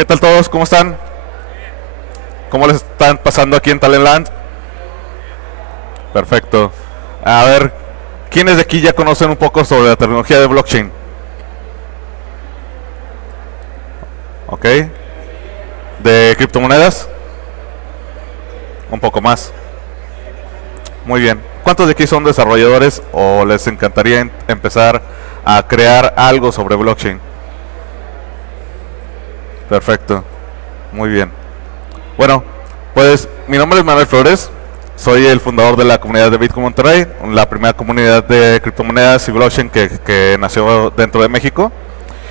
¿Qué tal todos? ¿Cómo están? ¿Cómo les están pasando aquí en Talentland? Perfecto. A ver, ¿quiénes de aquí ya conocen un poco sobre la tecnología de blockchain? ¿Ok? ¿De criptomonedas? Un poco más. Muy bien. ¿Cuántos de aquí son desarrolladores o les encantaría empezar a crear algo sobre blockchain? Perfecto. Muy bien. Bueno, pues mi nombre es Manuel Flores. Soy el fundador de la comunidad de Bitcoin Monterrey, la primera comunidad de criptomonedas y blockchain que nació dentro de México.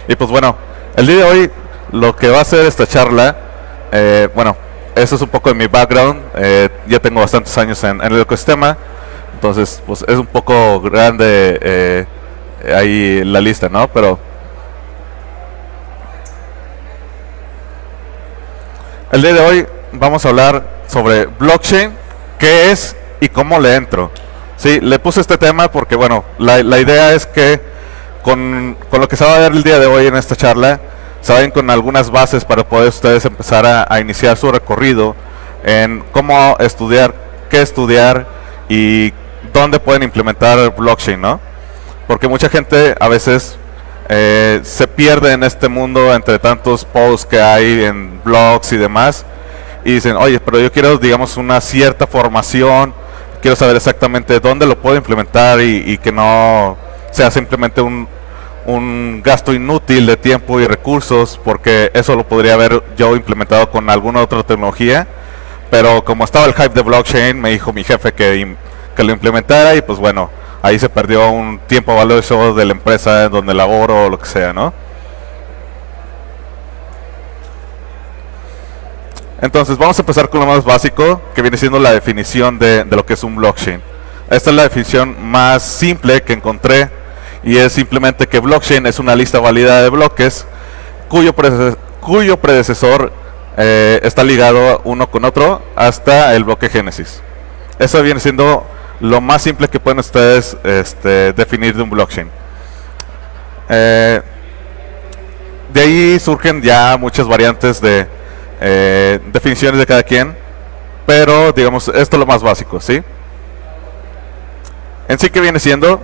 Y pues bueno, el día de hoy lo que va a ser esta charla, bueno, eso es un poco de mi background. Ya tengo bastantes años en el ecosistema, entonces pues es un poco grande ahí la lista, ¿no? Pero el día de hoy vamos a hablar sobre blockchain, qué es y cómo le entro. Sí, le puse este tema porque, bueno, la idea es que con lo que se va a ver el día de hoy en esta charla, se vayan con algunas bases para poder ustedes empezar a iniciar su recorrido en cómo estudiar, qué estudiar y dónde pueden implementar blockchain, ¿no? Porque mucha gente a veces se pierde en este mundo entre tantos posts que hay en blogs y demás, y dicen, oye, pero yo quiero, digamos, una cierta formación, quiero saber exactamente dónde lo puedo implementar y que no sea simplemente un gasto inútil de tiempo y recursos, porque eso lo podría haber yo implementado con alguna otra tecnología, pero como estaba el hype de blockchain, me dijo mi jefe que lo implementara, y pues bueno, ahí se perdió un tiempo valioso de la empresa donde laboro o lo que sea, ¿no? Entonces vamos a empezar con lo más básico, que viene siendo la definición de lo que es un blockchain. Esta es la definición más simple que encontré, y es simplemente que blockchain es una lista válida de bloques cuyo predecesor está ligado uno con otro hasta el bloque génesis. Eso viene siendo lo más simple que pueden ustedes definir de un blockchain. De ahí surgen ya muchas variantes de definiciones de cada quien, pero digamos, esto es lo más básico, ¿sí? En sí, ¿qué viene siendo?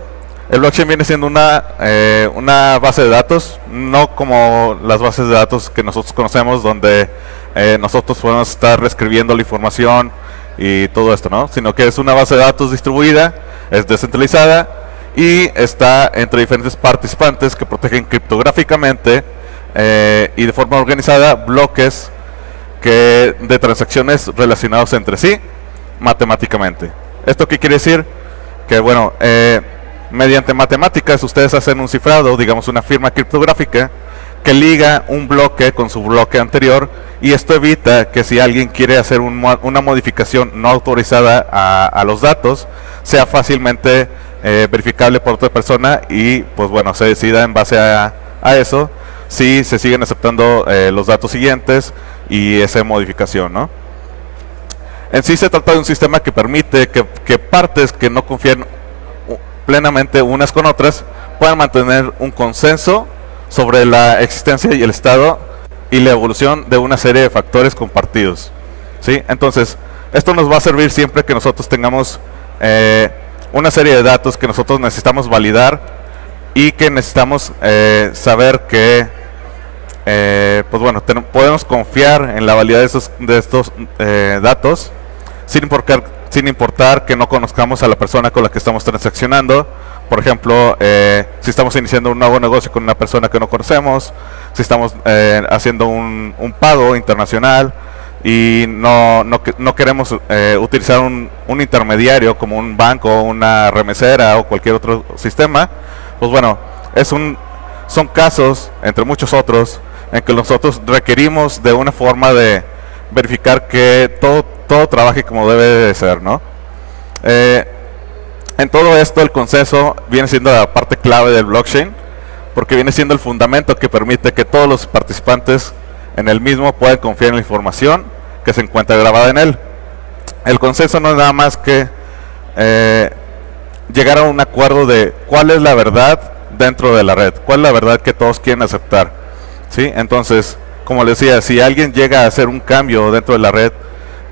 El blockchain viene siendo una base de datos, no como las bases de datos que nosotros conocemos, donde nosotros podemos estar reescribiendo la información y todo esto, ¿no? Sino que es una base de datos distribuida, es descentralizada y está entre diferentes participantes que protegen criptográficamente y de forma organizada bloques de transacciones relacionados entre sí matemáticamente. ¿Esto qué quiere decir? Que bueno, mediante matemáticas ustedes hacen un cifrado, digamos una firma criptográfica que liga un bloque con su bloque anterior, y esto evita que si alguien quiere hacer una modificación no autorizada a los datos, sea fácilmente verificable por otra persona, y pues bueno, se decida en base a eso si se siguen aceptando los datos siguientes y esa modificación, ¿no? En sí se trata de un sistema que permite que partes que no confían plenamente unas con otras puedan mantener un consenso sobre la existencia y el estado y la evolución de una serie de factores compartidos, ¿sí? Entonces, esto nos va a servir siempre que nosotros tengamos una serie de datos que nosotros necesitamos validar y que necesitamos saber que pues bueno, podemos confiar en la validez de estos datos sin importar que no conozcamos a la persona con la que estamos transaccionando. Por ejemplo, si estamos iniciando un nuevo negocio con una persona que no conocemos, si estamos haciendo un pago internacional y no queremos utilizar un intermediario como un banco, una remesera o cualquier otro sistema, pues bueno, son casos, entre muchos otros, en que nosotros requerimos de una forma de verificar que todo trabaje como debe de ser, ¿no? En todo esto, el consenso viene siendo la parte clave del blockchain, porque viene siendo el fundamento que permite que todos los participantes en el mismo puedan confiar en la información que se encuentra grabada en él. El consenso no es nada más que llegar a un acuerdo de cuál es la verdad dentro de la red, cuál es la verdad que todos quieren aceptar, ¿sí? Entonces, como les decía, si alguien llega a hacer un cambio dentro de la red,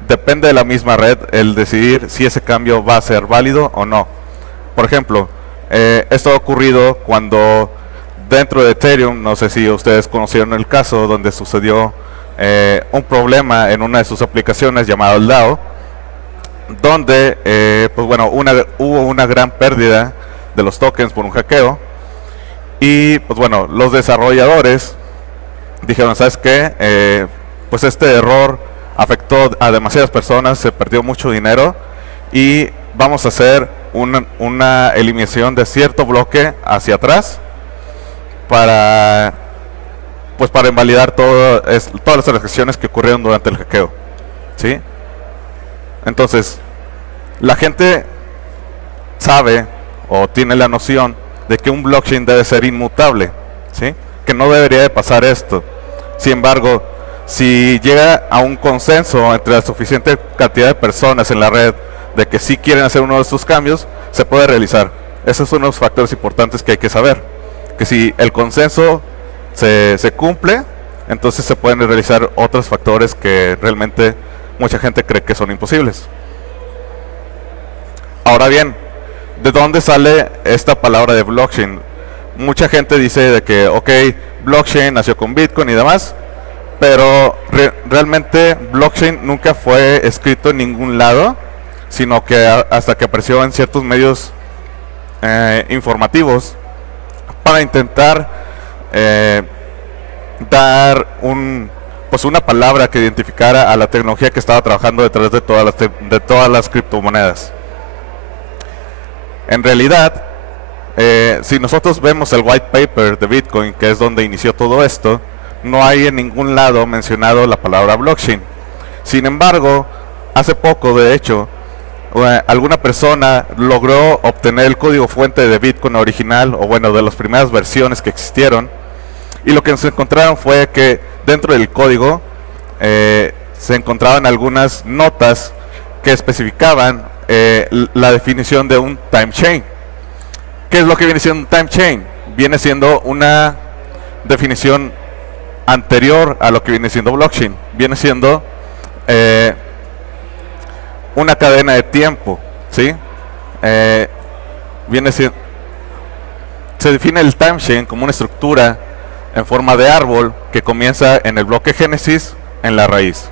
depende de la misma red el decidir si ese cambio va a ser válido o no. Por ejemplo, esto ha ocurrido cuando dentro de Ethereum, no sé si ustedes conocieron el caso donde sucedió un problema en una de sus aplicaciones llamado el DAO, donde pues bueno, hubo una gran pérdida de los tokens por un hackeo, y pues bueno, los desarrolladores dijeron, ¿sabes qué? Pues este error afectó a demasiadas personas, se perdió mucho dinero y vamos a hacer una eliminación de cierto bloque hacia atrás para invalidar todas las transacciones que ocurrieron durante el hackeo, ¿sí? Entonces, la gente sabe o tiene la noción de que un blockchain debe ser inmutable, ¿sí? Que no debería de pasar esto. Sin embargo, si llega a un consenso entre la suficiente cantidad de personas en la red de que sí quieren hacer uno de estos cambios, se puede realizar. Esos son los factores importantes que hay que saber. Que si el consenso se cumple, entonces se pueden realizar otros factores que realmente mucha gente cree que son imposibles. Ahora bien, ¿de dónde sale esta palabra de blockchain? Mucha gente dice de que, ok, blockchain nació con Bitcoin y demás, pero realmente blockchain nunca fue escrito en ningún lado, sino que hasta que apareció en ciertos medios informativos para intentar dar una palabra que identificara a la tecnología que estaba trabajando detrás de todas las criptomonedas. En realidad, si nosotros vemos el white paper de Bitcoin, que es donde inició todo esto, no hay en ningún lado mencionado la palabra blockchain. Sin embargo, hace poco, de hecho, alguna persona logró obtener el código fuente de Bitcoin original, o bueno, de las primeras versiones que existieron, y lo que se encontraron fue que dentro del código se encontraban algunas notas que especificaban la definición de un time chain. ¿Qué es lo que viene siendo un time chain? Viene siendo una definición anterior a lo que viene siendo blockchain. Viene siendo una cadena de tiempo, ¿sí? Se define el time chain como una estructura en forma de árbol que comienza en el bloque génesis en la raíz.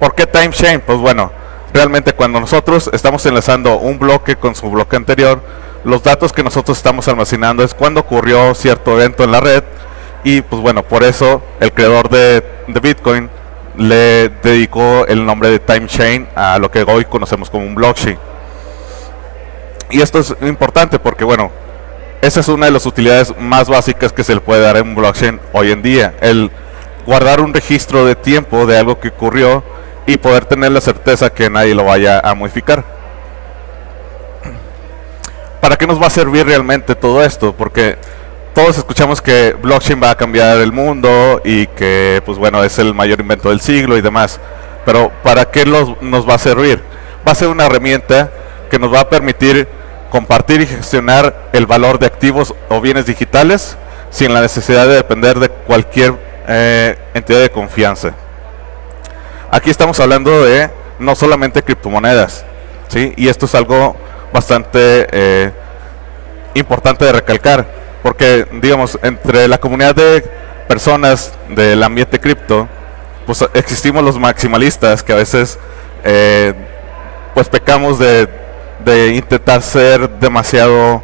¿Por qué time chain? Pues bueno, realmente cuando nosotros estamos enlazando un bloque con su bloque anterior, los datos que nosotros estamos almacenando es cuando ocurrió cierto evento en la red, y pues bueno, por eso el creador de Bitcoin le dedicó el nombre de time chain a lo que hoy conocemos como un blockchain. Y esto es importante porque bueno, esa es una de las utilidades más básicas que se le puede dar en un blockchain hoy en día, el guardar un registro de tiempo de algo que ocurrió y poder tener la certeza que nadie lo vaya a modificar. ¿Para qué nos va a servir realmente todo esto? Porque todos escuchamos que blockchain va a cambiar el mundo y que pues bueno, es el mayor invento del siglo y demás, pero ¿para qué nos va a servir? Va a ser una herramienta que nos va a permitir compartir y gestionar el valor de activos o bienes digitales sin la necesidad de depender de cualquier entidad de confianza. Aquí estamos hablando de no solamente criptomonedas, ¿sí? Y esto es algo bastante importante de recalcar, porque digamos, entre la comunidad de personas del ambiente cripto, pues existimos los maximalistas que a veces pues pecamos de intentar ser demasiado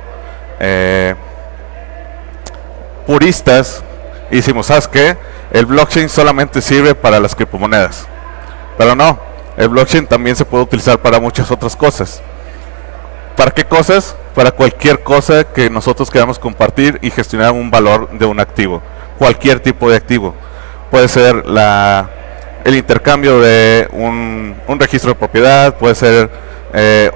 puristas y decimos, ¿sabes qué? El blockchain solamente sirve para las criptomonedas. Pero no, el blockchain también se puede utilizar para muchas otras cosas. ¿Para qué cosas? Para cualquier cosa que nosotros queramos compartir y gestionar un valor de un activo. Cualquier tipo de activo. Puede ser el intercambio de un registro de propiedad, puede ser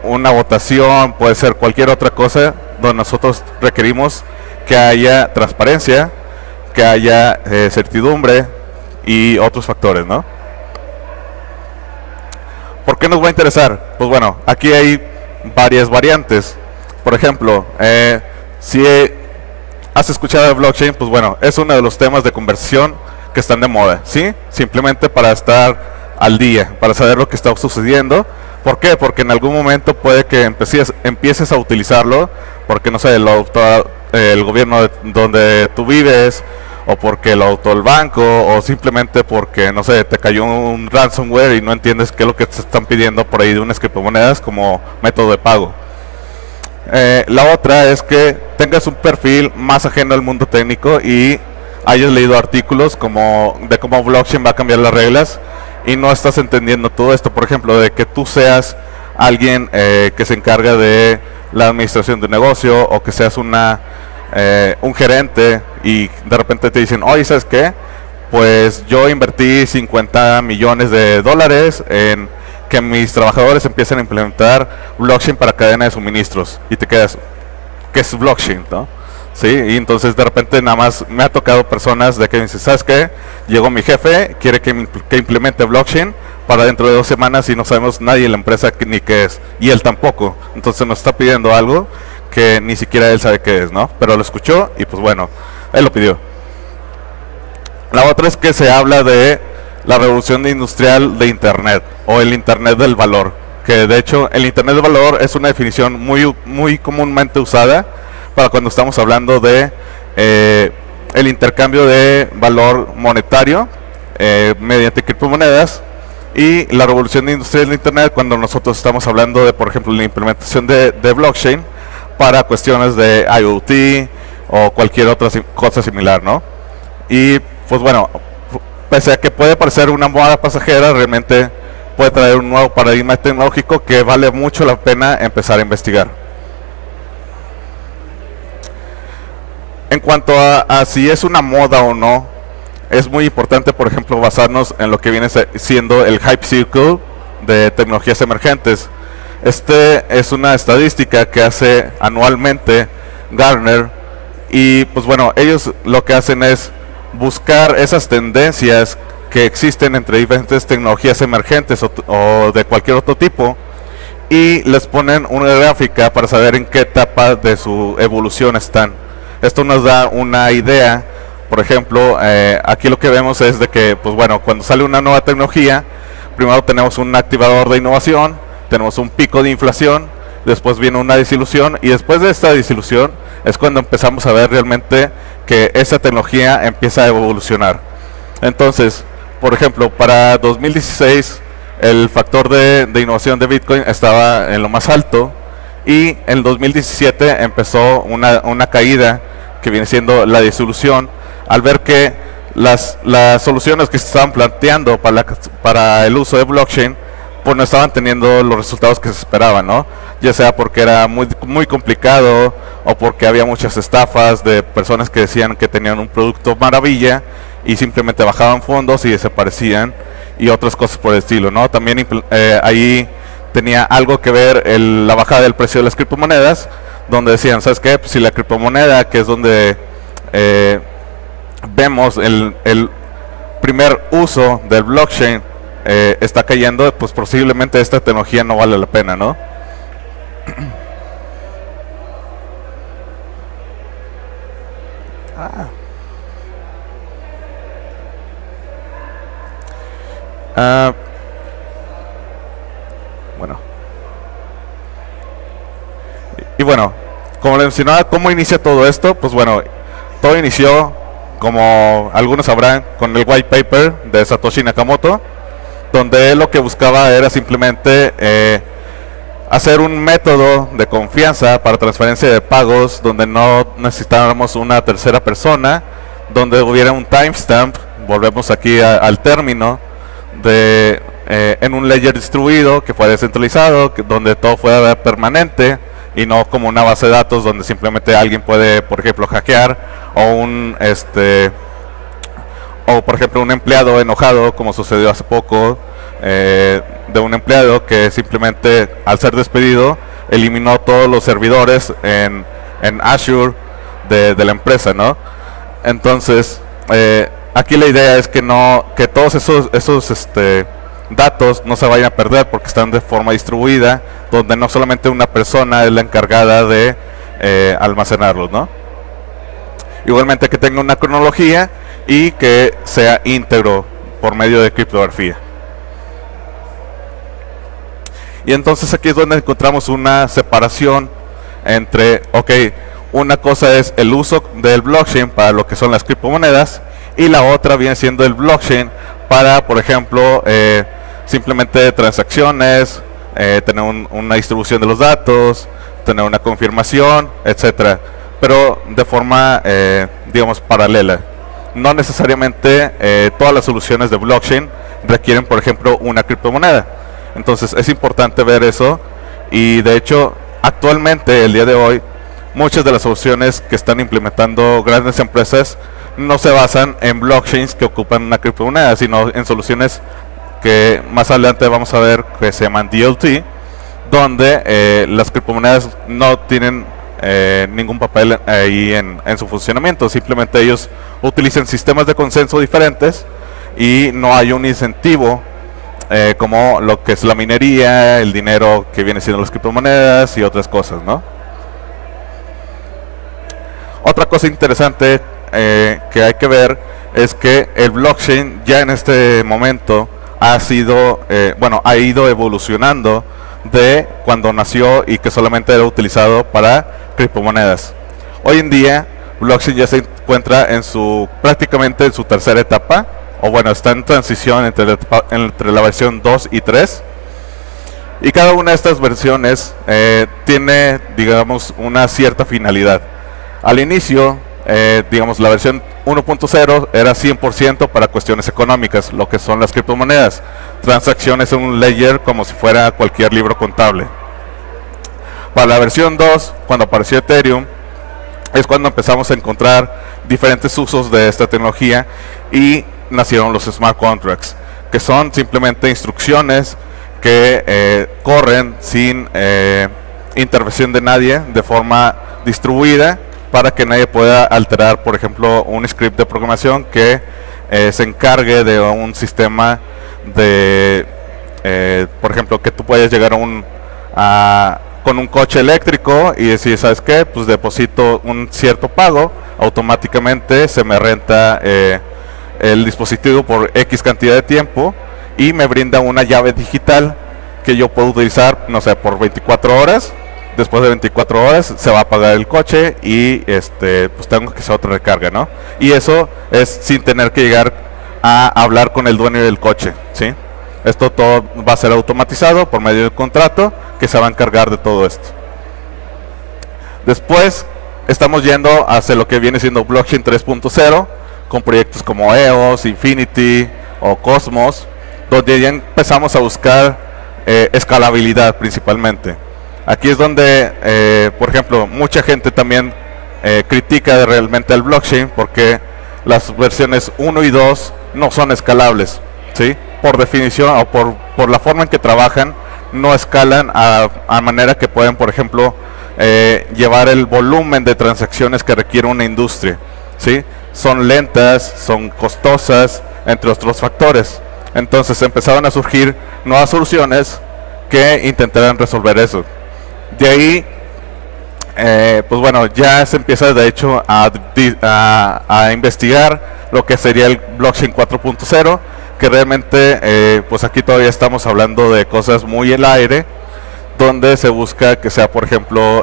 una votación, puede ser cualquier otra cosa donde nosotros requerimos que haya transparencia, que haya certidumbre y otros factores, ¿no? ¿Por qué nos va a interesar? Pues bueno, aquí hay varias variantes. Por ejemplo, si ¿Has escuchado de blockchain? Pues bueno, es uno de los temas de conversación que están de moda, ¿sí? Simplemente para estar al día, para saber lo que está sucediendo. ¿Por qué? Porque en algún momento puede que empieces a utilizarlo, porque no sé, lo adoptó el gobierno donde tú vives, o porque lo adoptó el banco, o simplemente porque, no sé, te cayó un ransomware y no entiendes qué es lo que te están pidiendo por ahí de unas criptomonedas como método de pago. La otra es que tengas un perfil más ajeno al mundo técnico y hayas leído artículos como de cómo blockchain va a cambiar las reglas y no estás entendiendo todo esto. Por ejemplo, de que tú seas alguien que se encarga de la administración de un negocio, o que seas un gerente y de repente te dicen, oye, ¿sabes qué? Pues yo invertí 50 millones de dólares en que mis trabajadores empiecen a implementar blockchain para cadena de suministros, y te quedas, ¿qué es blockchain, no? Sí, y entonces de repente nada más me ha tocado personas de que dicen, ¿sabes qué? Llegó mi jefe, quiere que implemente blockchain para dentro de 2 semanas y no sabemos nadie en la empresa ni qué es, y él tampoco. Entonces nos está pidiendo algo que ni siquiera él sabe qué es, ¿no? Pero lo escuchó y pues bueno, él lo pidió. La otra es que se habla de la revolución industrial de Internet, o el Internet del valor, que de hecho el Internet del valor es una definición muy comúnmente usada para cuando estamos hablando de el intercambio de valor monetario mediante criptomonedas, y la revolución industrial de Internet cuando nosotros estamos hablando de, por ejemplo, la implementación de blockchain para cuestiones de IoT o cualquier otra cosa similar, ¿no? Y pues bueno, pese a que puede parecer una moda pasajera, realmente puede traer un nuevo paradigma tecnológico que vale mucho la pena empezar a investigar. En cuanto a si es una moda o no, es muy importante, por ejemplo, basarnos en lo que viene siendo el Hype Cycle de tecnologías emergentes. Este es una estadística que hace anualmente Gartner, y pues bueno, ellos lo que hacen es buscar esas tendencias que existen entre diferentes tecnologías emergentes o de cualquier otro tipo, y les ponen una gráfica para saber en qué etapa de su evolución están. Esto nos da una idea. Por ejemplo, aquí lo que vemos es de que, pues bueno, cuando sale una nueva tecnología, primero tenemos un activador de innovación, tenemos un pico de inflación, después viene una desilusión, y después de esta desilusión es cuando empezamos a ver realmente que esa tecnología empieza a evolucionar. Entonces, por ejemplo, para 2016 el factor de innovación de Bitcoin estaba en lo más alto, y en 2017 empezó una caída que viene siendo la disolución, al ver que las soluciones que se estaban planteando para el uso de blockchain pues no estaban teniendo los resultados que se esperaban, ¿no? Ya sea porque era muy complicado, o porque había muchas estafas de personas que decían que tenían un producto maravilla y simplemente bajaban fondos y desaparecían, y otras cosas por el estilo, ¿no? También ahí tenía algo que ver la bajada del precio de las criptomonedas, donde decían, ¿sabes qué? Pues si la criptomoneda, que es donde vemos el primer uso del blockchain, está cayendo, pues posiblemente esta tecnología no vale la pena, ¿no? Bueno. Y bueno, como les mencionaba, ¿cómo inicia todo esto? Pues bueno, todo inició, como algunos sabrán, con el white paper de Satoshi Nakamoto, donde él lo que buscaba era simplemente hacer un método de confianza para transferencia de pagos donde no necesitáramos una tercera persona, donde hubiera un timestamp. Volvemos aquí al término de en un ledger distribuido que fuera descentralizado, donde todo fuera permanente y no como una base de datos donde simplemente alguien puede, por ejemplo, hackear, o por ejemplo un empleado enojado, como sucedió hace poco, de un empleado que simplemente al ser despedido eliminó todos los servidores en Azure de la empresa, ¿no? Entonces aquí la idea es que todos esos datos no se vayan a perder, porque están de forma distribuida, donde no solamente una persona es la encargada de almacenarlos, ¿no? Igualmente que tenga una cronología y que sea íntegro por medio de criptografía. Y entonces aquí es donde encontramos una separación entre, ok, una cosa es el uso del blockchain para lo que son las criptomonedas, y la otra viene siendo el blockchain para, por ejemplo, simplemente transacciones, tener una distribución de los datos, tener una confirmación, etcétera, pero de forma, digamos, paralela. No necesariamente todas las soluciones de blockchain requieren, por ejemplo, una criptomoneda. Entonces es importante ver eso, y de hecho actualmente, el día de hoy, muchas de las soluciones que están implementando grandes empresas no se basan en blockchains que ocupan una criptomoneda, sino en soluciones que más adelante vamos a ver que se llaman DLT, donde las criptomonedas no tienen ningún papel ahí en su funcionamiento. Simplemente ellos utilizan sistemas de consenso diferentes y no hay un incentivo como lo que es la minería, el dinero que viene siendo las criptomonedas y otras cosas, ¿no? Otra cosa interesante que hay que ver es que el blockchain ya en este momento ha ido evolucionando de cuando nació y que solamente era utilizado para criptomonedas. Hoy en día blockchain ya se encuentra prácticamente en su tercera etapa, o bueno, está en transición entre la versión 2 y 3, y cada una de estas versiones tiene, digamos, una cierta finalidad. Al inicio, digamos, la versión 1.0 era 100% para cuestiones económicas, lo que son las criptomonedas, transacciones en un ledger como si fuera cualquier libro contable. Para la versión 2, cuando apareció Ethereum, es cuando empezamos a encontrar diferentes usos de esta tecnología y nacieron los smart contracts, que son simplemente instrucciones que corren sin intervención de nadie, de forma distribuida, para que nadie pueda alterar, por ejemplo, un script de programación que se encargue de un sistema de, por ejemplo, que tú puedas llegar con un coche eléctrico y decir, ¿sabes qué? Pues deposito un cierto pago, automáticamente se me renta el dispositivo por X cantidad de tiempo y me brinda una llave digital que yo puedo utilizar, no sé, por 24 horas. Después de 24 horas se va a apagar el coche y pues tengo que hacer otra recarga, ¿no? Y eso es sin tener que llegar a hablar con el dueño del coche, ¿sí? Esto todo va a ser automatizado por medio del contrato que se va a encargar de todo esto. Después estamos yendo hacia lo que viene siendo blockchain 3.0, con proyectos como EOS, Infinity o Cosmos, donde ya empezamos a buscar escalabilidad principalmente. Aquí es donde, por ejemplo, mucha gente también critica realmente el blockchain porque las versiones 1 y 2 no son escalables, ¿sí? Por definición o por la forma en que trabajan, no escalan a manera que pueden, por ejemplo, llevar el volumen de transacciones que requiere una industria, ¿sí? Son lentas, son costosas, entre otros factores. Entonces empezaron a surgir nuevas soluciones que intentaran resolver eso. De ahí, pues bueno, ya se empieza de hecho a investigar lo que sería el blockchain 4.0, que realmente, pues aquí todavía estamos hablando de cosas muy en el aire, donde se busca que sea, por ejemplo,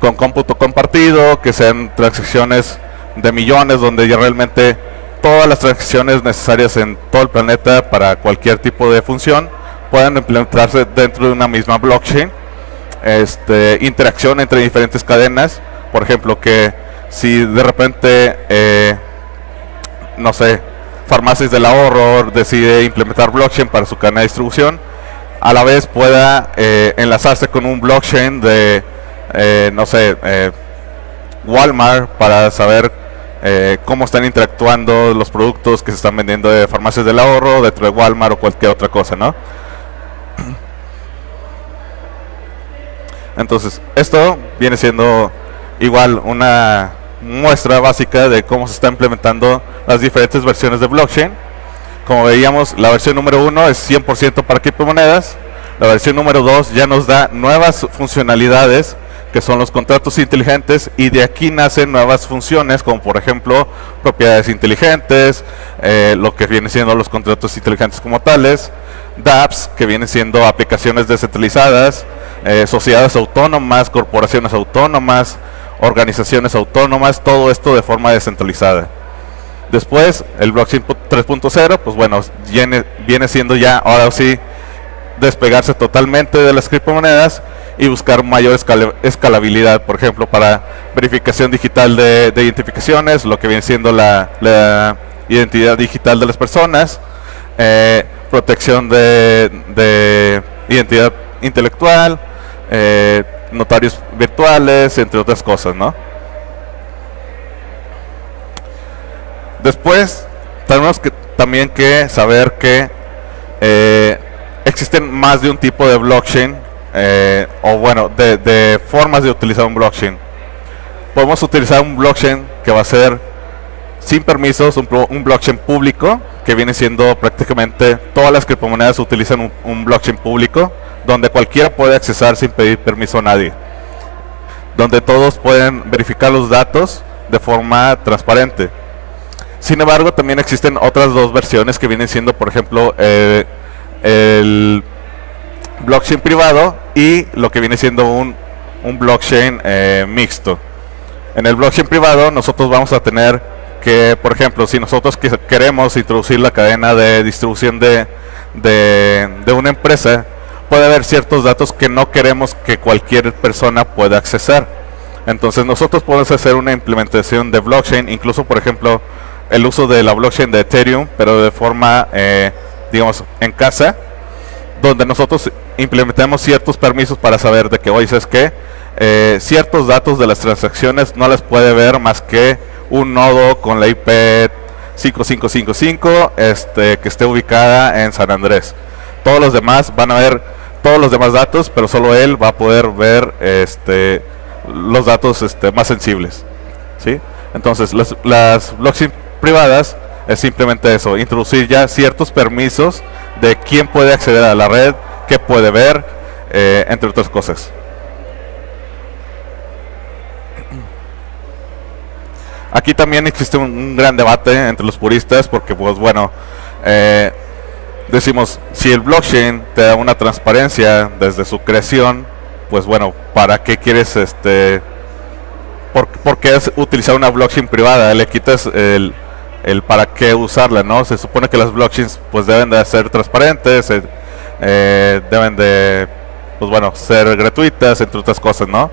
con cómputo compartido, que sean transacciones de millones, donde ya realmente todas las transacciones necesarias en todo el planeta para cualquier tipo de función puedan implementarse dentro de una misma blockchain. Interacción entre diferentes cadenas, por ejemplo, que si de repente no sé, Farmacias del Ahorro decide implementar blockchain para su cadena de distribución, a la vez pueda enlazarse con un blockchain de no sé, Walmart, para saber cómo están interactuando los productos que se están vendiendo de Farmacias del Ahorro dentro de Walmart o cualquier otra cosa, ¿no? Entonces, esto viene siendo igual una muestra básica de cómo se está implementando las diferentes versiones de blockchain. Como veíamos, la versión número 1 es 100% para criptomonedas. La versión número 2 ya nos da nuevas funcionalidades, que son los contratos inteligentes, y de aquí nacen nuevas funciones, como por ejemplo propiedades inteligentes, lo que viene siendo los contratos inteligentes como tales, dApps, que vienen siendo aplicaciones descentralizadas, sociedades autónomas, corporaciones autónomas, organizaciones autónomas, todo esto de forma descentralizada. Después, el blockchain 3.0, pues bueno, viene siendo ya, ahora sí, despegarse totalmente de las criptomonedas y buscar mayor escalabilidad, por ejemplo, para verificación digital de identificaciones, lo que viene siendo la identidad digital de las personas, protección de identidad intelectual, notarios virtuales, entre otras cosas, ¿no? Después tenemos también que saber que existen más de un tipo de blockchain, o bueno, de formas de utilizar un blockchain. Podemos utilizar un blockchain que va a ser sin permisos, un blockchain público, que viene siendo prácticamente todas las criptomonedas utilizan un blockchain público, donde cualquiera puede accesar sin pedir permiso a nadie, donde todos pueden verificar los datos de forma transparente. Sin embargo, también existen otras dos versiones que vienen siendo, por ejemplo, el blockchain privado y lo que viene siendo un blockchain mixto. En el blockchain privado nosotros vamos a tener que, por ejemplo, si nosotros queremos introducir la cadena de distribución de una empresa, puede haber ciertos datos que no queremos que cualquier persona pueda accesar. Entonces nosotros podemos hacer una implementación de blockchain, incluso por ejemplo el uso de la blockchain de Ethereum, pero de forma, digamos, en casa, donde nosotros implementamos ciertos permisos para saber de que, oye, ¿sabes qué? Ciertos datos de las transacciones no las puede ver más que un nodo con la IP 5555 que esté ubicada en San Andrés. Todos los demás van a ver todos los demás datos, pero solo él va a poder ver los datos más sensibles, ¿sí? Entonces las blockchain privadas es simplemente eso, introducir ya ciertos permisos de quién puede acceder a la red, qué puede ver, entre otras cosas. Aquí también existe un gran debate entre los puristas, porque pues bueno, decimos, si el blockchain te da una transparencia desde su creación, pues bueno, ¿para qué quieres ¿por qué es utilizar una blockchain privada? Le quitas el para qué usarla, ¿no? Se supone que las blockchains pues deben de ser transparentes, deben de, pues bueno, ser gratuitas, entre otras cosas, ¿no?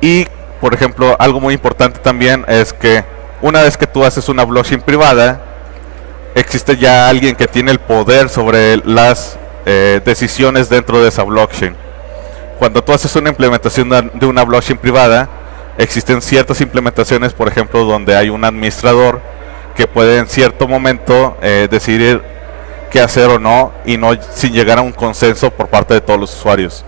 Y por ejemplo, algo muy importante también es que una vez que tú haces una blockchain privada, existe ya alguien que tiene el poder sobre las decisiones dentro de esa blockchain. Cuando tú haces una implementación de una blockchain privada, existen ciertas implementaciones, por ejemplo, donde hay un administrador que puede en cierto momento decidir qué hacer o no, y no sin llegar a un consenso por parte de todos los usuarios.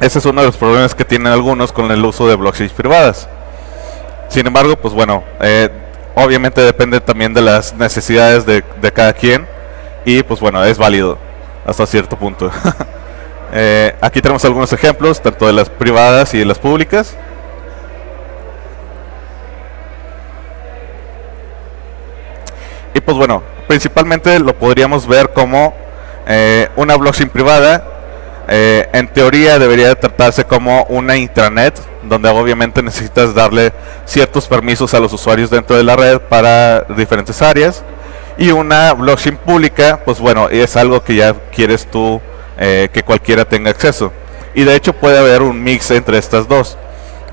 Ese es uno de los problemas que tienen algunos con el uso de blockchains privadas. Sin embargo, pues bueno, obviamente depende también de las necesidades de cada quien, y pues bueno, es válido hasta cierto punto. Aquí tenemos algunos ejemplos, tanto de las privadas y de las públicas. Y pues bueno, principalmente lo podríamos ver como una blockchain privada. En teoría debería de tratarse como una intranet, donde obviamente necesitas darle ciertos permisos a los usuarios dentro de la red para diferentes áreas. Y una blockchain pública, pues bueno, es algo que ya quieres tú que cualquiera tenga acceso. Y de hecho puede haber un mix entre estas dos,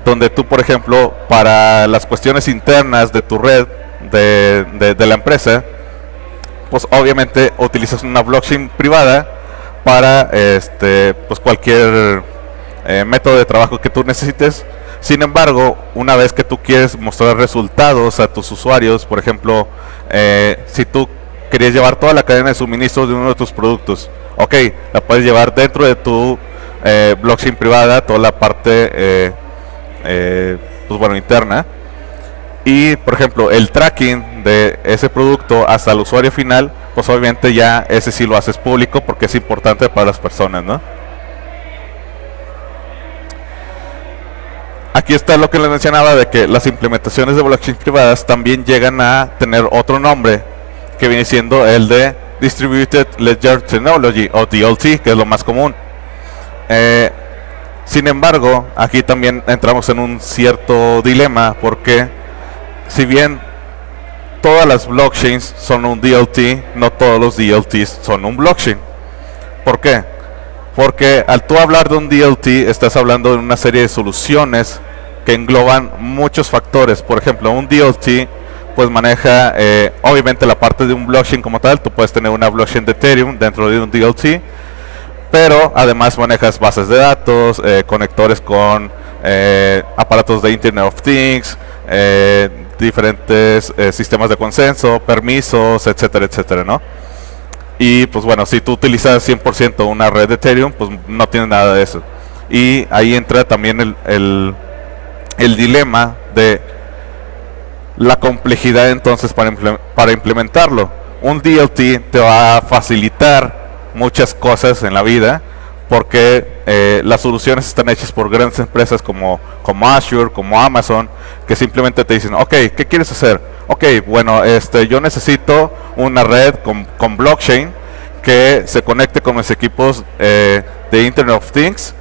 donde tú, por ejemplo, para las cuestiones internas de tu red, de la empresa, pues obviamente utilizas una blockchain privada para pues cualquier método de trabajo que tú necesites. Sin embargo, una vez que tú quieres mostrar resultados a tus usuarios, por ejemplo, si tú querías llevar toda la cadena de suministro de uno de tus productos, ok, la puedes llevar dentro de tu blockchain privada, toda la parte pues bueno, interna. Y por ejemplo, el tracking de ese producto hasta el usuario final, pues obviamente ya ese sí lo haces público porque es importante para las personas, ¿no? Aquí está lo que les mencionaba de que las implementaciones de blockchain privadas también llegan a tener otro nombre que viene siendo el de Distributed Ledger Technology o DLT, que es lo más común. Sin embargo, aquí también entramos en un cierto dilema porque si bien todas las blockchains son un DLT, no todos los DLTs son un blockchain. ¿Por qué? Porque al tú hablar de un DLT estás hablando de una serie de soluciones que engloban muchos factores. Por ejemplo, un DLT pues maneja obviamente la parte de un blockchain como tal. Tú puedes tener una blockchain de Ethereum dentro de un DLT, pero además manejas bases de datos, conectores con aparatos de Internet of Things, diferentes sistemas de consenso, permisos, etcétera, etcétera, ¿no? Y pues bueno, si tú utilizas 100% una red de Ethereum, pues no tiene nada de eso. Y ahí entra también el dilema de la complejidad entonces para implementarlo. Un DLT te va a facilitar muchas cosas en la vida porque las soluciones están hechas por grandes empresas como Azure, como Amazon, que simplemente te dicen, ok, ¿qué quieres hacer? Ok, bueno, yo necesito una red con blockchain que se conecte con mis equipos de Internet of Things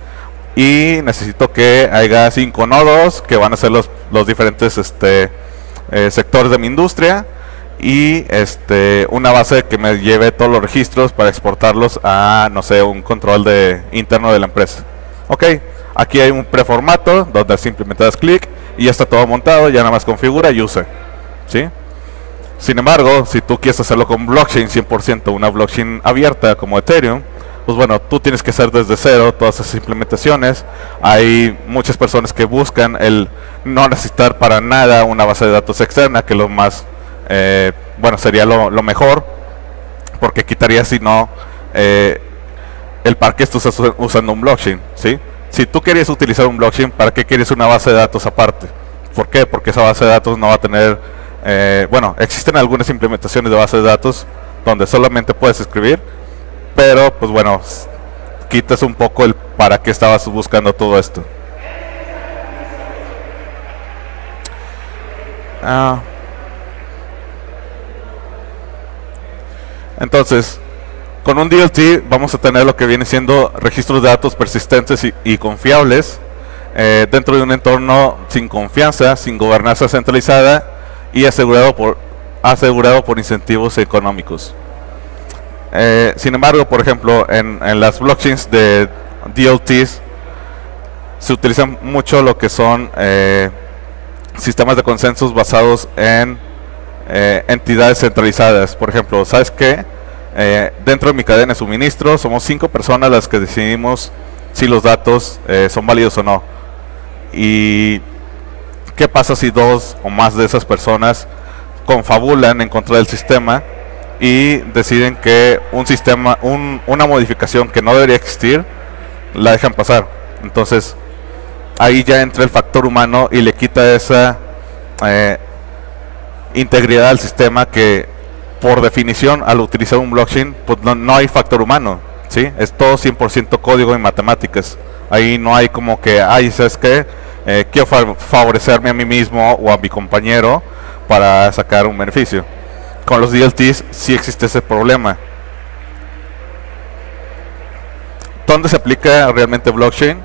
y necesito que haya 5 nodos que van a ser los diferentes sectores de mi industria y una base que me lleve todos los registros para exportarlos a, no sé, un control interno de la empresa. Ok, aquí hay un preformato donde simplemente das clic y ya está todo montado, ya nada más configura y usa, ¿sí? Sin embargo, si tú quieres hacerlo con blockchain 100%, una blockchain abierta como Ethereum, pues bueno, tú tienes que hacer desde cero todas esas implementaciones. Hay muchas personas que buscan el no necesitar para nada una base de datos externa, que lo más, bueno, sería lo mejor, porque quitaría si no el para qué estás usando un blockchain, ¿sí? Si tú querías utilizar un blockchain, ¿para qué quieres una base de datos aparte? ¿Por qué? Porque esa base de datos no va a tener, bueno, existen algunas implementaciones de base de datos donde solamente puedes escribir, pero pues bueno, quitas un poco el para qué estabas buscando todo esto. Entonces, con un DLT vamos a tener lo que viene siendo registros de datos persistentes y confiables dentro de un entorno sin confianza, sin gobernanza centralizada y asegurado por incentivos económicos. Sin embargo, por ejemplo, en las blockchains de DLTs se utilizan mucho lo que son sistemas de consensos basados en entidades centralizadas. Por ejemplo, ¿sabes qué? Dentro de mi cadena de suministro somos 5 personas las que decidimos si los datos son válidos o no. Y ¿qué pasa si 2 o más de esas personas confabulan en contra del sistema y deciden que una modificación que no debería existir la dejan pasar? Entonces ahí ya entra el factor humano y le quita esa integridad al sistema, que por definición al utilizar un blockchain pues no hay factor humano, ¿sí? Es todo 100% código y matemáticas. Ahí no hay como que, ay, ¿sabes qué? Quiero favorecerme a mí mismo o a mi compañero para sacar un beneficio. Con los DLTs sí existe ese problema. ¿Dónde se aplica realmente blockchain?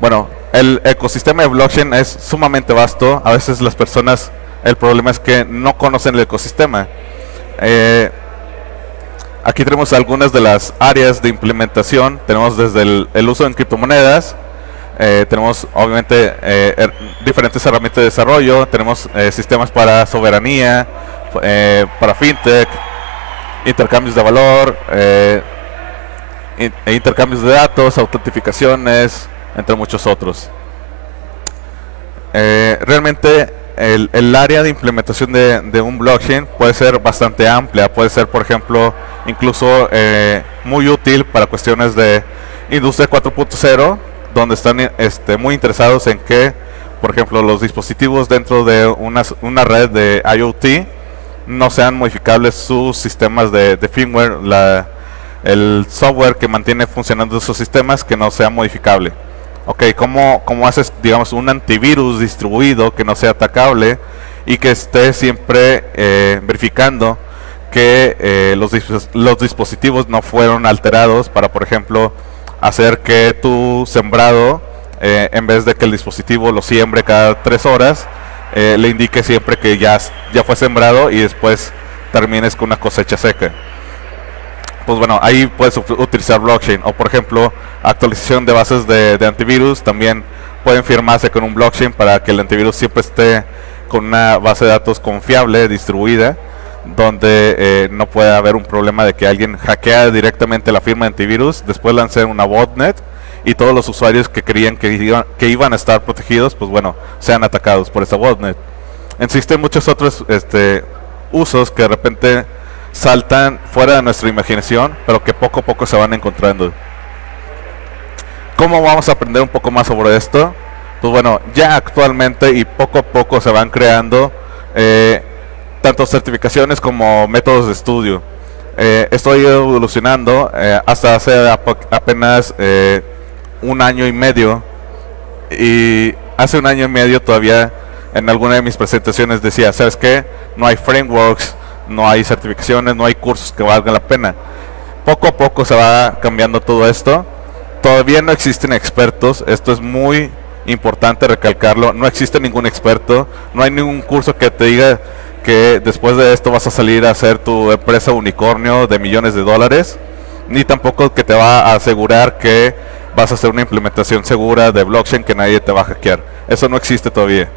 Bueno, el ecosistema de blockchain es sumamente vasto. A veces las personas, el problema es que no conocen el ecosistema. Aquí tenemos algunas de las áreas de implementación. Tenemos desde el uso en criptomonedas, tenemos obviamente diferentes herramientas de desarrollo, tenemos sistemas para soberanía, para fintech, intercambios de valor, intercambios de datos, autentificaciones, entre muchos otros. Realmente el área de implementación de un blockchain puede ser bastante amplia. Puede ser, por ejemplo, incluso muy útil para cuestiones de industria 4.0, donde están muy interesados en que, por ejemplo, los dispositivos dentro de una red de IoT no sean modificables sus sistemas de firmware, el software que mantiene funcionando esos sistemas, que no sea modificable. Ok, ¿cómo haces, digamos, un antivirus distribuido que no sea atacable y que esté siempre verificando que los dispositivos no fueron alterados para, por ejemplo, hacer que tu sembrado, en vez de que el dispositivo lo siembre cada 3 horas, le indique siempre que ya fue sembrado y después termines con una cosecha seca? Pues bueno, ahí puedes utilizar blockchain. O por ejemplo, actualización de bases de antivirus, también pueden firmarse con un blockchain para que el antivirus siempre esté con una base de datos confiable, distribuida, donde no puede haber un problema de que alguien hackea directamente la firma de antivirus, después lancen una botnet y todos los usuarios que creían que iban a estar protegidos, pues bueno, sean atacados por esa botnet. Existen muchos otros usos que de repente saltan fuera de nuestra imaginación, pero que poco a poco se van encontrando. ¿Cómo vamos a aprender un poco más sobre esto? Pues bueno, ya actualmente y poco a poco se van creando tanto certificaciones como métodos de estudio. Esto ha ido evolucionando hasta hace apenas 1 año y medio, y hace 1 año y medio todavía en alguna de mis presentaciones decía, ¿sabes qué? No hay frameworks, no hay certificaciones, no hay cursos que valgan la pena. Poco a poco se va cambiando todo esto. Todavía no existen expertos, esto es muy importante recalcarlo, no existe ningún experto, no hay ningún curso que te diga que después de esto vas a salir a hacer tu empresa unicornio de millones de dólares, ni tampoco que te va a asegurar que vas a hacer una implementación segura de blockchain que nadie te va a hackear. Eso no existe todavía,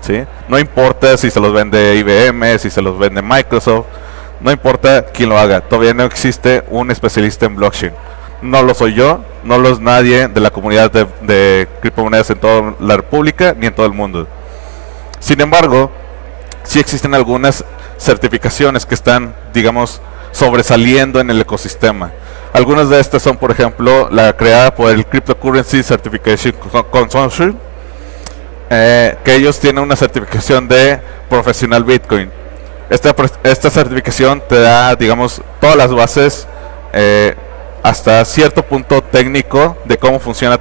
¿sí? No importa si se los vende IBM, si se los vende Microsoft, no importa quién lo haga, todavía no existe un especialista en blockchain. No lo soy yo, no lo es nadie de la comunidad de criptomonedas en toda la República ni en todo el mundo. Sin embargo, sí existen algunas certificaciones que están, digamos, sobresaliendo en el ecosistema. Algunas de estas son, por ejemplo, la creada por el Cryptocurrency Certification Consortium, que ellos tienen una certificación de profesional Bitcoin. Esta certificación te da, digamos, todas las bases hasta cierto punto técnico de cómo funciona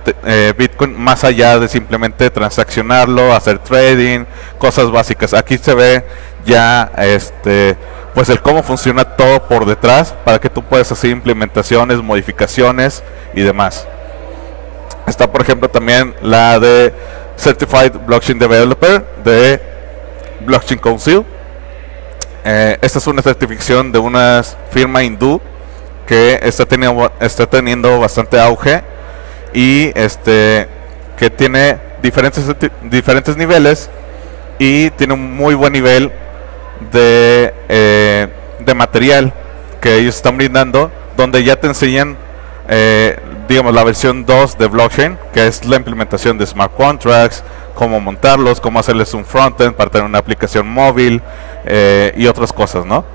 Bitcoin, más allá de simplemente transaccionarlo, hacer trading, cosas básicas. Aquí se ve ya pues el cómo funciona todo por detrás para que tú puedas hacer implementaciones, modificaciones y demás. Está, por ejemplo, también la de Certified Blockchain Developer de Blockchain Council. Esta es una certificación de una firma hindú que está teniendo bastante auge y que tiene diferentes niveles y tiene un muy buen nivel de material que ellos están brindando, donde ya te enseñan digamos la versión 2 de blockchain, que es la implementación de smart contracts, cómo montarlos, cómo hacerles un frontend para tener una aplicación móvil y otras cosas, ¿no?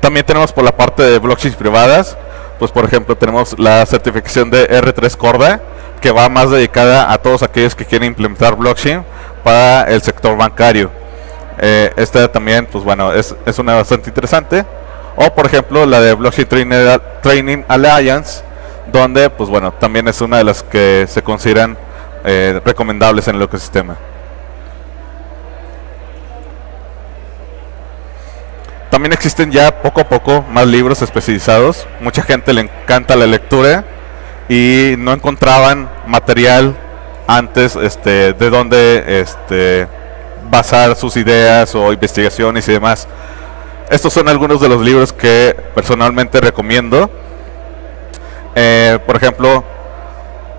También tenemos por la parte de blockchains privadas, pues por ejemplo tenemos la certificación de R3 Corda, que va más dedicada a todos aquellos que quieren implementar blockchain para el sector bancario. Esta también, pues bueno, es una bastante interesante. O por ejemplo la de Blockchain Training Alliance, donde pues bueno, también es una de las que se consideran recomendables en el ecosistema. También existen ya poco a poco más libros especializados. Mucha gente le encanta la lectura y no encontraban material antes de donde basar sus ideas o investigaciones y demás. Estos son algunos de los libros que personalmente recomiendo. Por ejemplo,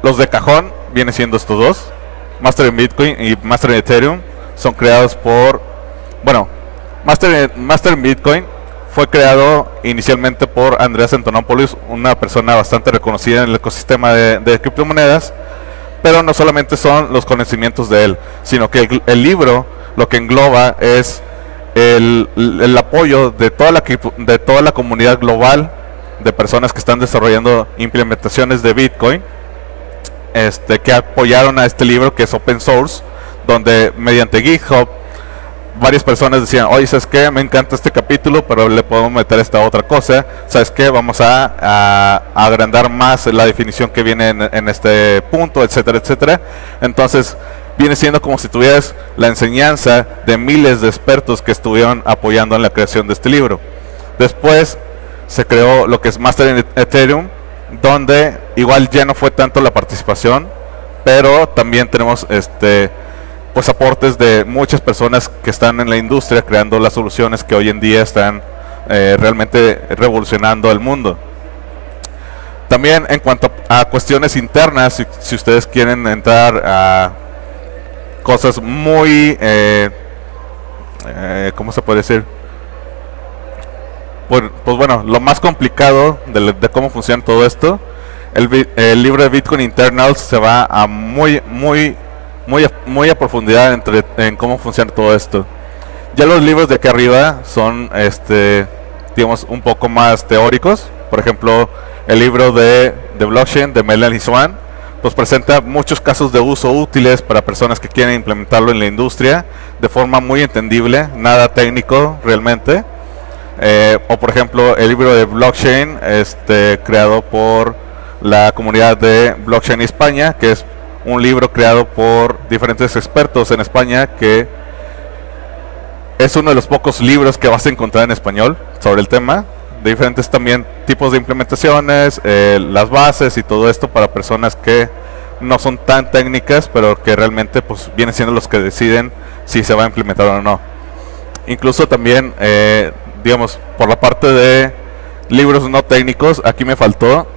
los de cajón vienen siendo estos dos, Master in Bitcoin y Master in Ethereum. Son creados por, bueno, Master in Bitcoin fue creado inicialmente por Andreas Antonopoulos, una persona bastante reconocida en el ecosistema de criptomonedas, pero no solamente son los conocimientos de él, sino que el libro lo que engloba es el apoyo de toda la comunidad global de personas que están desarrollando implementaciones de Bitcoin, que apoyaron a este libro, que es open source, donde mediante GitHub varias personas decían, oye, ¿sabes qué? Me encanta este capítulo, pero le podemos meter esta otra cosa. ¿Sabes qué? Vamos a agrandar más la definición que viene en este punto, etcétera, etcétera. Entonces, viene siendo como si tuvieras la enseñanza de miles de expertos que estuvieron apoyando en la creación de este libro. Después se creó lo que es Master en Ethereum, donde igual ya no fue tanto la participación, pero también tenemos pues aportes de muchas personas que están en la industria creando las soluciones que hoy en día están realmente revolucionando el mundo. También en cuanto a cuestiones internas, si ustedes quieren entrar a cosas muy, ¿cómo se puede decir? Pues bueno, lo más complicado de cómo funciona todo esto, el libro de Bitcoin Internals se va a muy a profundidad en cómo funciona todo esto. Ya los libros de aquí arriba son, digamos, un poco más teóricos. Por ejemplo, el libro de blockchain de Melanie Swan, pues presenta muchos casos de uso útiles para personas que quieren implementarlo en la industria de forma muy entendible, nada técnico realmente. O por ejemplo, el libro de blockchain, creado por la comunidad de Blockchain España, que es un libro creado por diferentes expertos en España, que es uno de los pocos libros que vas a encontrar en español sobre el tema, de diferentes también tipos de implementaciones, las bases y todo esto para personas que no son tan técnicas, pero que realmente pues vienen siendo los que deciden si se va a implementar o no. Incluso también, digamos, por la parte de libros no técnicos, aquí me faltó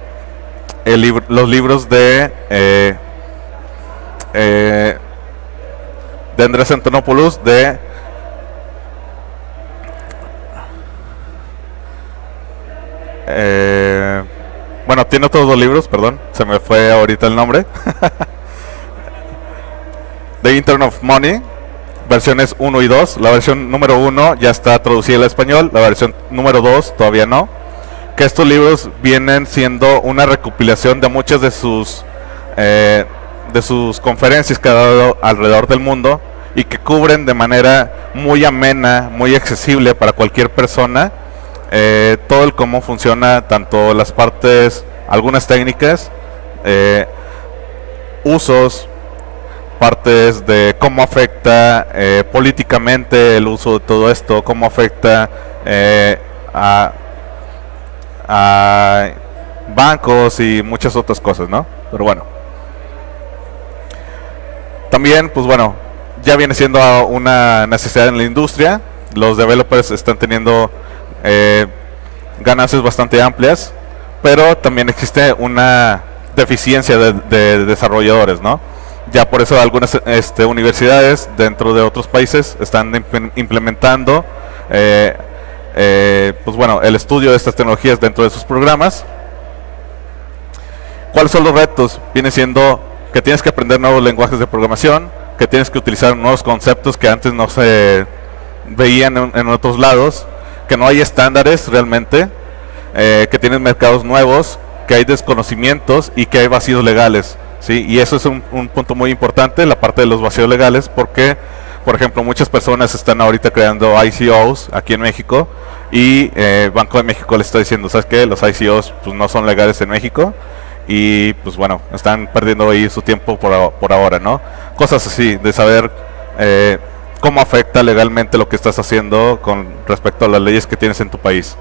los libros de Andrés Antonopoulos bueno, tiene otros dos libros, perdón, se me fue ahorita el nombre. The Internet of Money, versiones 1 y 2. La versión número 1 ya está traducida al español, la versión número 2 todavía no. Que estos libros vienen siendo una recopilación de muchas de sus conferencias que ha dado alrededor del mundo y que cubren de manera muy amena, muy accesible para cualquier persona todo el cómo funciona, tanto las partes, algunas técnicas, usos, partes de cómo afecta políticamente el uso de todo esto, cómo afecta a bancos y muchas otras cosas, ¿no? Pero bueno, también, pues bueno, ya viene siendo una necesidad en la industria. Los developers están teniendo ganancias bastante amplias, pero también existe una deficiencia de desarrolladores, ¿no? Ya por eso algunas universidades dentro de otros países están implementando pues bueno, el estudio de estas tecnologías dentro de sus programas. ¿Cuáles son los retos? Viene siendo que tienes que aprender nuevos lenguajes de programación, que tienes que utilizar nuevos conceptos que antes no se veían en otros lados, que no hay estándares realmente, que tienes mercados nuevos, que hay desconocimientos y que hay vacíos legales, ¿sí? Y eso es un punto muy importante, la parte de los vacíos legales, porque, por ejemplo, muchas personas están ahorita creando ICOs aquí en México y Banco de México le está diciendo, ¿sabes qué? Los ICOs pues, no son legales en México y pues bueno, están perdiendo ahí su tiempo por ahora, ¿no? Cosas así, de saber cómo afecta legalmente lo que estás haciendo con respecto a las leyes que tienes en tu país.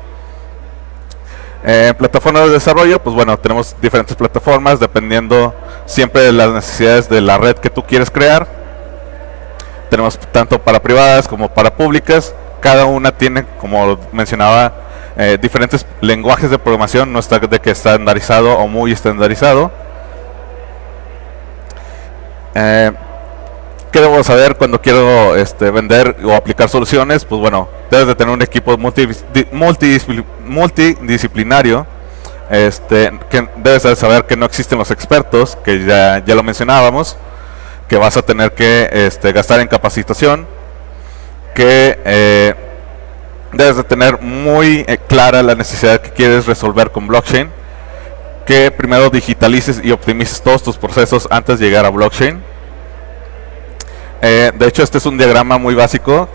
Plataformas de desarrollo, pues bueno, tenemos diferentes plataformas dependiendo siempre de las necesidades de la red que tú quieres crear. Tenemos tanto para privadas como para públicas. Cada una tiene, como mencionaba, diferentes lenguajes de programación, no está de que estandarizado o muy estandarizado. ¿Qué debo saber cuando quiero vender o aplicar soluciones? Pues bueno, debes de tener un equipo multidisciplinario, que debes de saber que no existen los expertos, que ya lo mencionábamos, que vas a tener que gastar en capacitación, que debes de tener muy clara la necesidad que quieres resolver con blockchain, que primero digitalices y optimices todos tus procesos antes de llegar a blockchain, De hecho, este es un diagrama muy básico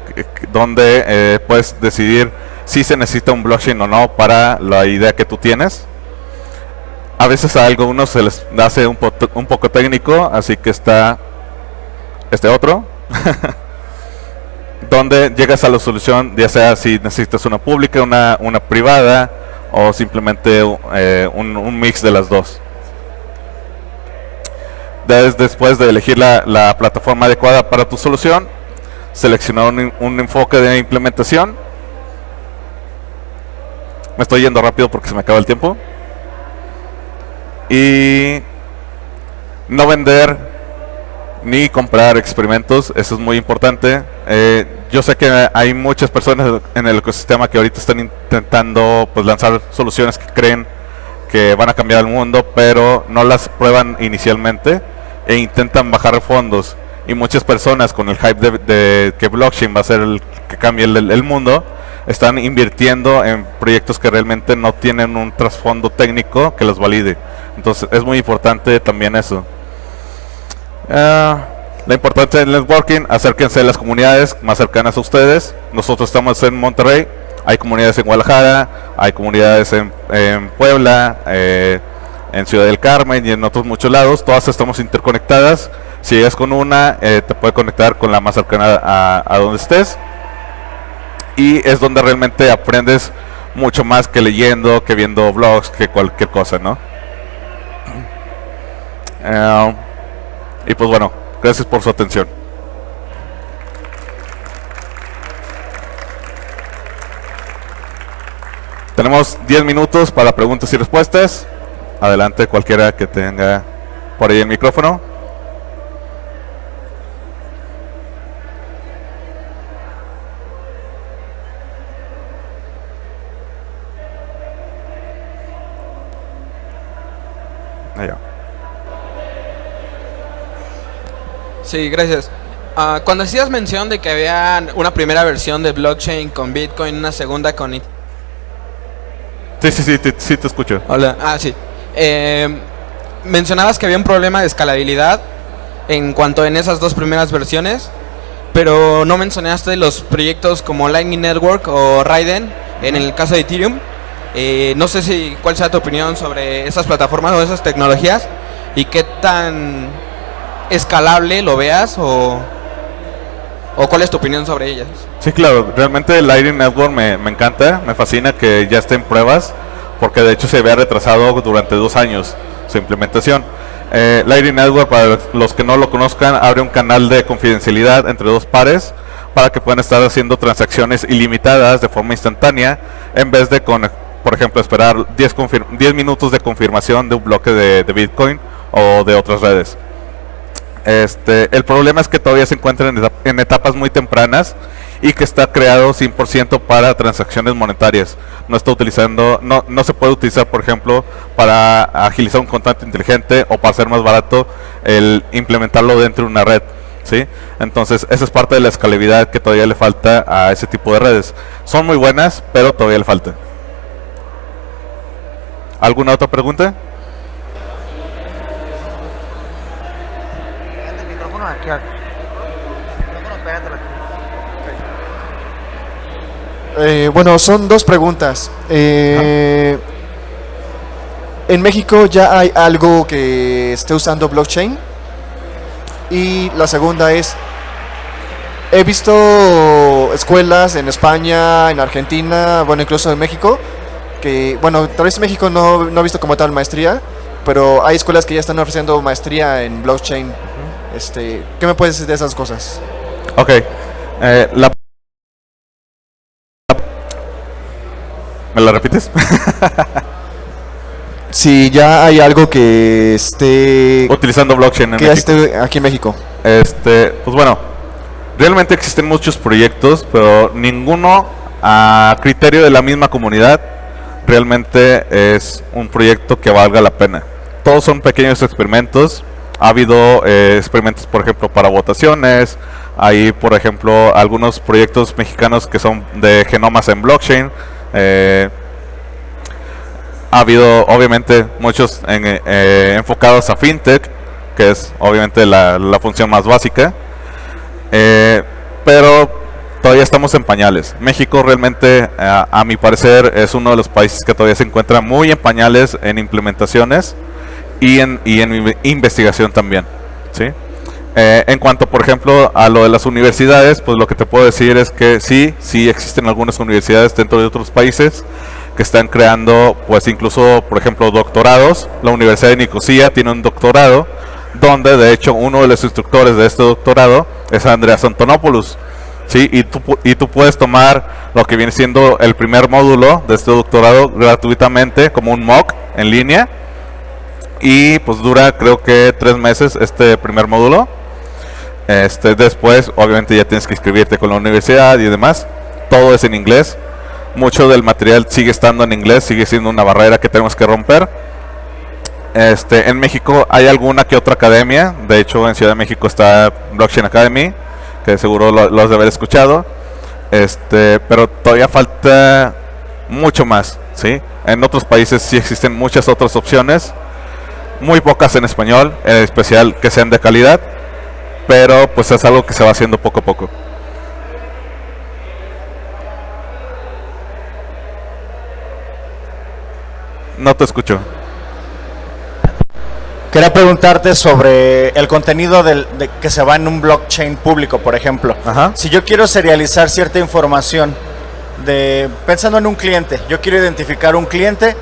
donde puedes decidir si se necesita un blockchain o no para la idea que tú tienes. A veces a algunos se les hace un poco técnico, así que está este otro, donde llegas a la solución, ya sea si necesitas una pública, una privada, o simplemente un mix de las dos. Después de elegir la plataforma adecuada para tu solución, seleccionar un enfoque de implementación. Me estoy yendo rápido porque se me acaba el tiempo. Y no vender ni comprar experimentos, eso es muy importante. Yo sé que hay muchas personas en el ecosistema que ahorita están intentando pues lanzar soluciones que creen que van a cambiar el mundo, pero no las prueban inicialmente e intentan bajar fondos. Y muchas personas con el hype de que blockchain va a ser el que cambie el mundo, están invirtiendo en proyectos que realmente no tienen un trasfondo técnico que los valide. Entonces es muy importante también eso. La importancia del networking: acérquense a las comunidades más cercanas a ustedes. Nosotros estamos en Monterrey, hay comunidades en Guadalajara, hay comunidades en Puebla, en Ciudad del Carmen y en otros muchos lados. Todas estamos interconectadas. Si llegas con una, te puede conectar con la más cercana a donde estés. Y es donde realmente aprendes mucho más que leyendo, que viendo blogs, que cualquier cosa, ¿no? Y pues bueno, gracias por su atención. Tenemos 10 minutos para preguntas y respuestas. Adelante, cualquiera que tenga por ahí el micrófono. Allá. Sí, gracias. Cuando hacías mención de que había una primera versión de blockchain con Bitcoin, una segunda con... Sí, te escucho. Hola. Sí. Mencionabas que había un problema de escalabilidad en esas dos primeras versiones, pero no mencionaste los proyectos como Lightning Network o Raiden en el caso de Ethereum. No sé cuál sea tu opinión sobre esas plataformas o esas tecnologías y qué tan escalable lo veas o cuál es tu opinión sobre ellas. Sí, claro, realmente el Lightning Network me encanta, me fascina que ya esté en pruebas, porque de hecho se había retrasado durante 2 años su implementación. Lightning Network, para los que no lo conozcan, abre un canal de confidencialidad entre dos pares para que puedan estar haciendo transacciones ilimitadas de forma instantánea, en vez de, por ejemplo, esperar 10 minutos de confirmación de un bloque de Bitcoin o de otras redes. El problema es que todavía se encuentra en etapas muy tempranas y que está creado 100% para transacciones monetarias. No está utilizando, no se puede utilizar, por ejemplo, para agilizar un contrato inteligente o para hacer más barato el implementarlo dentro de una red, ¿sí? Entonces esa es parte de la escalabilidad que todavía le falta a ese tipo de redes. Son muy buenas, pero todavía le falta. ¿Alguna otra pregunta? Bueno, son 2 preguntas. ¿En México ya hay algo que esté usando blockchain? Y la segunda es, he visto escuelas en España, en Argentina, bueno, incluso en México, que, bueno, tal vez en México no he visto como tal maestría, pero hay escuelas que ya están ofreciendo maestría en blockchain. ¿Qué me puedes decir de esas cosas? Ok. ¿Me la repites? Si ya hay algo que esté utilizando blockchain en que México. esté aquí en México. Pues bueno, realmente existen muchos proyectos, pero ninguno a criterio de la misma comunidad realmente es un proyecto que valga la pena. Todos son pequeños experimentos. Ha habido experimentos, por ejemplo, para votaciones. Hay, por ejemplo, algunos proyectos mexicanos que son de genomas en blockchain. Ha habido, obviamente, muchos enfocados a fintech, que es obviamente la función más básica. pero todavía estamos en pañales. México realmente, a mi parecer, es uno de los países que todavía se encuentra muy en pañales en implementaciones y en investigación también, ¿sí? En cuanto, por ejemplo, a lo de las universidades, pues lo que te puedo decir es que sí existen algunas universidades dentro de otros países que están creando, pues incluso, por ejemplo, doctorados. La Universidad de Nicosia tiene un doctorado, donde de hecho uno de los instructores de este doctorado es Andreas Antonopoulos, ¿sí? Y tú puedes tomar lo que viene siendo el primer módulo de este doctorado gratuitamente, como un MOOC en línea, y pues dura creo que 3 meses este primer módulo. Después obviamente ya tienes que inscribirte con la universidad y demás. Todo es en inglés. Mucho del material sigue estando en inglés, sigue siendo una barrera que tenemos que romper. En México hay alguna que otra academia. De hecho, en Ciudad de México está Blockchain Academy, que seguro lo has de haber escuchado. Pero todavía falta mucho más, ¿sí? En otros países sí existen muchas otras opciones, muy pocas en español, en especial que sean de calidad, pero pues es algo que se va haciendo poco a poco. No te escucho. Quería preguntarte sobre el contenido que se va en un blockchain público, por ejemplo. Ajá. Si yo quiero serializar cierta información, pensando en un cliente, yo quiero identificar un cliente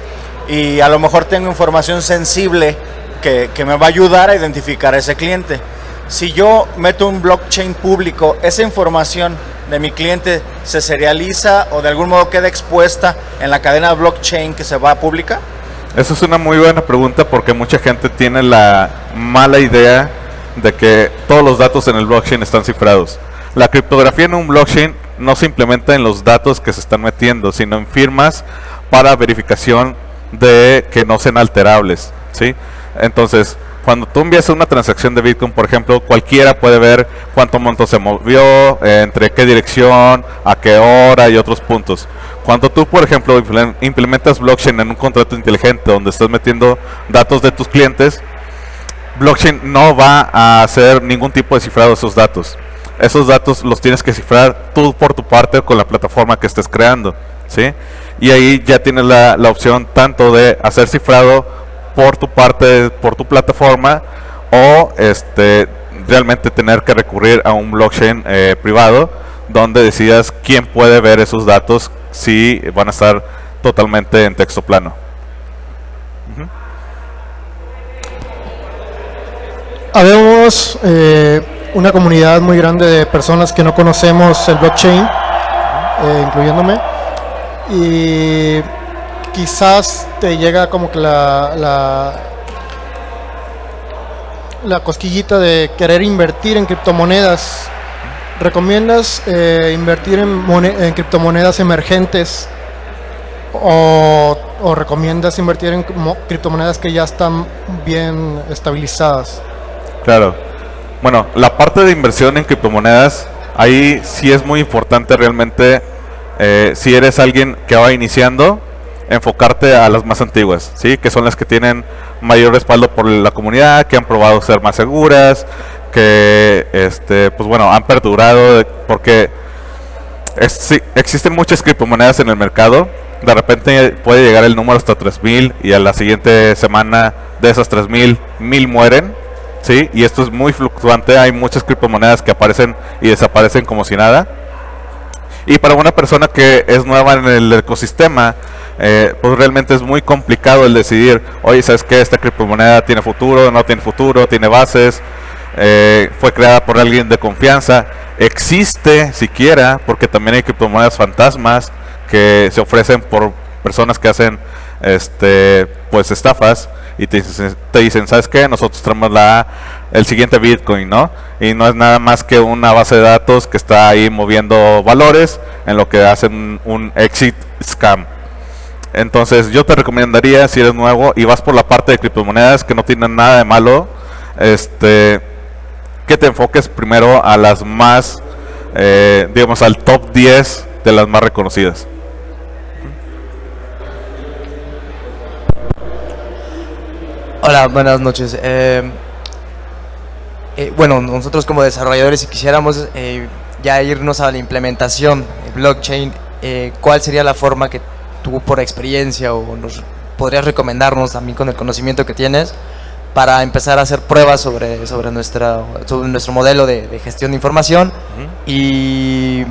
y a lo mejor tengo información sensible que me va a ayudar a identificar a ese cliente. Si yo meto un blockchain público, ¿esa información de mi cliente se serializa o de algún modo queda expuesta en la cadena blockchain que se va a pública? Esa es una muy buena pregunta, porque mucha gente tiene la mala idea de que todos los datos en el blockchain están cifrados. La criptografía en un blockchain no se implementa en los datos que se están metiendo, sino en firmas para verificación de que no sean alterables, ¿sí? Entonces, cuando tú envías una transacción de Bitcoin, por ejemplo, cualquiera puede ver cuánto monto se movió, entre qué dirección, a qué hora y otros puntos. Cuando tú, por ejemplo, implementas blockchain en un contrato inteligente donde estás metiendo datos de tus clientes, blockchain no va a hacer ningún tipo de cifrado de esos datos. Esos datos los tienes que cifrar tú por tu parte con la plataforma que estés creando, ¿sí? Y ahí ya tienes la opción tanto de hacer cifrado por tu parte, por tu plataforma, o realmente tener que recurrir a un blockchain privado donde decidas quién puede ver esos datos, si van a estar totalmente en texto plano. Habemos una comunidad muy grande de personas que no conocemos el blockchain, incluyéndome, y quizás te llega como que la cosquillita de querer invertir en criptomonedas. ¿Recomiendas invertir en criptomonedas emergentes o recomiendas invertir en criptomonedas que ya están bien estabilizadas? Claro. Bueno, la parte de inversión en criptomonedas, ahí sí es muy importante realmente, si eres alguien que va iniciando, enfocarte a las más antiguas, ¿sí? Que son las que tienen mayor respaldo por la comunidad, que han probado ser más seguras, que pues bueno, han perdurado, porque existen muchas criptomonedas en el mercado. De repente puede llegar el número hasta 3000 y a la siguiente semana de esas 3000, 1000 mueren, ¿sí? Y esto es muy fluctuante. Hay muchas criptomonedas que aparecen y desaparecen como si nada. Y para una persona que es nueva en el ecosistema, pues realmente es muy complicado el decidir, oye, ¿sabes qué? Esta criptomoneda tiene futuro, no tiene futuro, tiene bases, fue creada por alguien de confianza, existe siquiera, porque también hay criptomonedas fantasmas que se ofrecen por personas que hacen pues estafas y te dicen, ¿sabes qué? Nosotros traemos el siguiente Bitcoin, ¿no? Y no es nada más que una base de datos que está ahí moviendo valores en lo que hacen un exit scam. Entonces yo te recomendaría, si eres nuevo y vas por la parte de criptomonedas, que no tienen nada de malo, que te enfoques primero a las más, digamos, al top 10 de las más reconocidas. Hola, buenas noches. bueno, nosotros como desarrolladores, si quisiéramos ya irnos a la implementación de blockchain, ¿cuál sería la forma que tú por experiencia o nos podrías recomendarnos también con el conocimiento que tienes para empezar a hacer pruebas sobre nuestro modelo de gestión de información? Y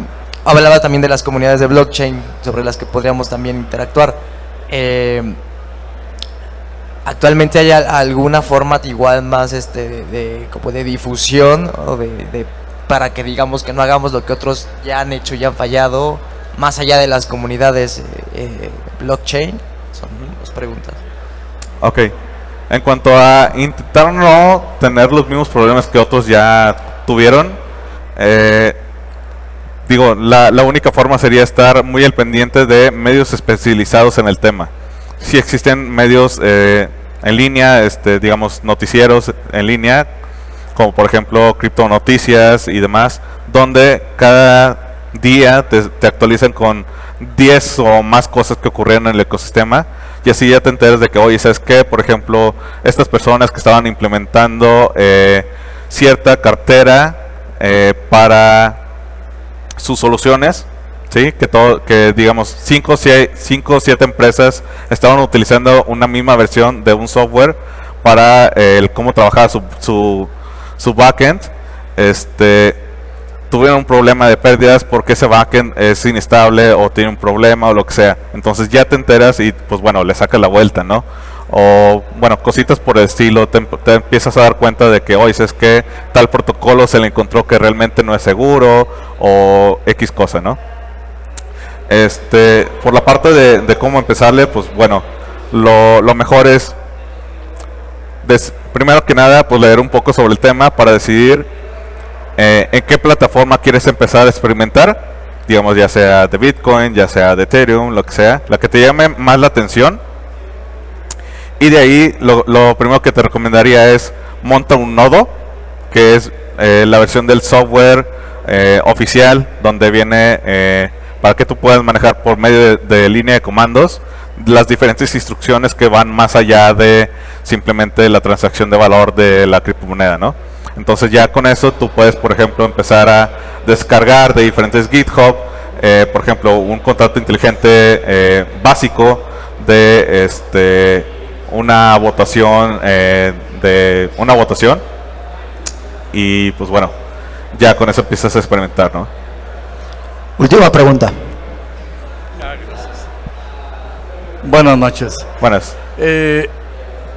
hablaba también de las comunidades de blockchain sobre las que podríamos también interactuar. ¿Actualmente hay alguna forma igual más como de difusión o para que digamos que no hagamos lo que otros ya han hecho y han fallado, más allá de las comunidades blockchain? Son dos preguntas. Ok. En cuanto a intentar no tener los mismos problemas que otros ya tuvieron, digo, la única forma sería estar muy al pendiente de medios especializados en el tema. Si existen medios en línea, digamos, noticieros en línea, como por ejemplo Cripto Noticias y demás, donde cada día te actualizan con 10 o más cosas que ocurrieron en el ecosistema, y así ya te enteras de que, oye, ¿sabes qué? Por ejemplo, estas personas que estaban implementando cierta cartera para sus soluciones, ¿sí? Que digamos 5 o 7 empresas estaban utilizando una misma versión de un software para cómo trabajaba su backend, tuvieron un problema de pérdidas porque ese backend es inestable o tiene un problema o lo que sea. Entonces ya te enteras y pues bueno, le sacas la vuelta, ¿no? O bueno, cositas por el estilo, te empiezas a dar cuenta de que, oye, es que tal protocolo se le encontró que realmente no es seguro o X cosa, ¿no? Por la parte de cómo empezarle, pues bueno, lo mejor es primero que nada pues leer un poco sobre el tema para decidir en qué plataforma quieres empezar a experimentar, digamos, ya sea de Bitcoin, ya sea de Ethereum, lo que sea, la que te llame más la atención. Y de ahí lo primero que te recomendaría es monta un nodo, que es la versión del software oficial, donde viene para que tú puedas manejar por medio de línea de comandos las diferentes instrucciones que van más allá de simplemente la transacción de valor de la criptomoneda, ¿no? Entonces ya con eso tú puedes, por ejemplo, empezar a descargar de diferentes GitHub, por ejemplo, un contrato inteligente básico de una votación, y pues bueno, ya con eso empiezas a experimentar, ¿no? Última pregunta. Buenas noches. Buenas.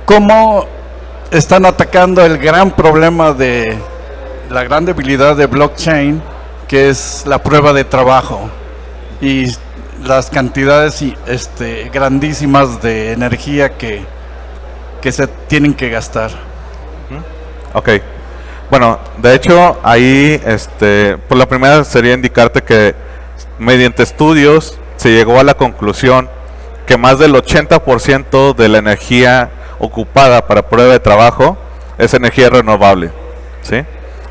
¿Cómo están atacando el gran problema de la gran debilidad de blockchain, que es la prueba de trabajo y las cantidades grandísimas de energía que se tienen que gastar? Ok. Bueno, de hecho, ahí, por la primera sería indicarte que mediante estudios se llegó a la conclusión que más del 80% de la energía ocupada para prueba de trabajo es energía renovable, ¿sí?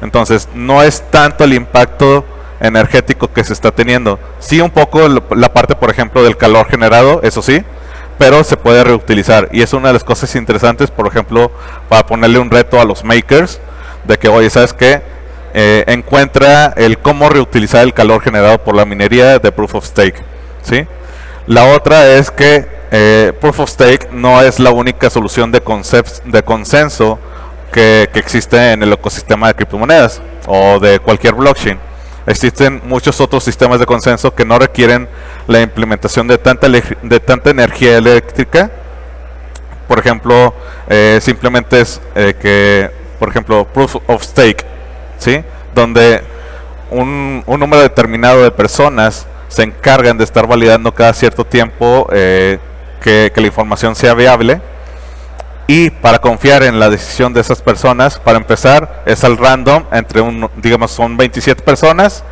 Entonces, no es tanto el impacto energético que se está teniendo. Sí, un poco la parte, por ejemplo, del calor generado, eso sí, pero se puede reutilizar. Y es una de las cosas interesantes, por ejemplo, para ponerle un reto a los makers, de que, oye, ¿sabes qué? Encuentra el cómo reutilizar el calor generado por la minería de Proof of Stake, ¿sí? La otra es que Proof of Stake no es la única solución de consenso que existe en el ecosistema de criptomonedas o de cualquier blockchain. Existen muchos otros sistemas de consenso que no requieren la implementación de tanta energía eléctrica. Por ejemplo, simplemente es que, por ejemplo, Proof of Stake, ¿sí? Donde un número determinado de personas se encargan de estar validando cada cierto tiempo que la información sea viable, y para confiar en la decisión de esas personas, para empezar, es al random, digamos, son 27 personas,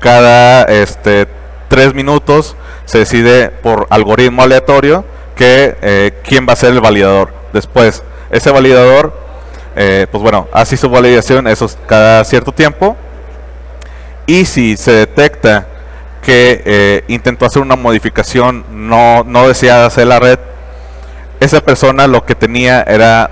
cada 3 minutos se decide por algoritmo aleatorio quién va a ser el validador. Después, ese validador, pues bueno, hace su validación, eso es cada cierto tiempo, y si se detecta que intentó hacer una modificación no deseada hacer la red, esa persona lo que tenía era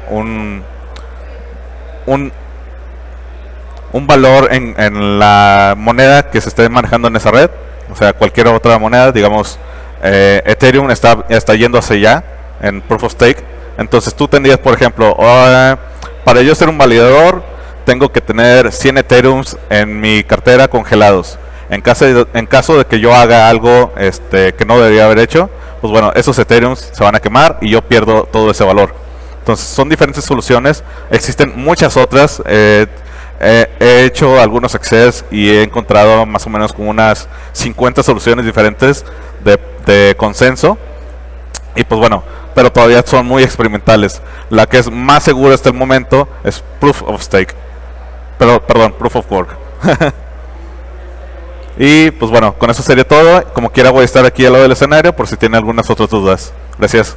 un valor en la moneda que se esté manejando en esa red, o sea, cualquier otra moneda, digamos, Ethereum está yendo hacia allá en Proof of Stake. Entonces tú tendrías, por ejemplo, para yo ser un validador, tengo que tener 100 Ethereums en mi cartera congelados. En caso de que yo haga algo que no debería haber hecho, pues bueno, esos Ethereums se van a quemar y yo pierdo todo ese valor. Entonces son diferentes soluciones, existen muchas otras. He hecho algunos access y he encontrado más o menos como unas 50 soluciones diferentes de consenso. Y pues bueno, pero todavía son muy experimentales. La que es más segura hasta el momento es Proof of Stake. Perdón, Proof of Work. Y pues bueno, con eso sería todo. Como quiera voy a estar aquí al lado del escenario por si tienen algunas otras dudas. Gracias.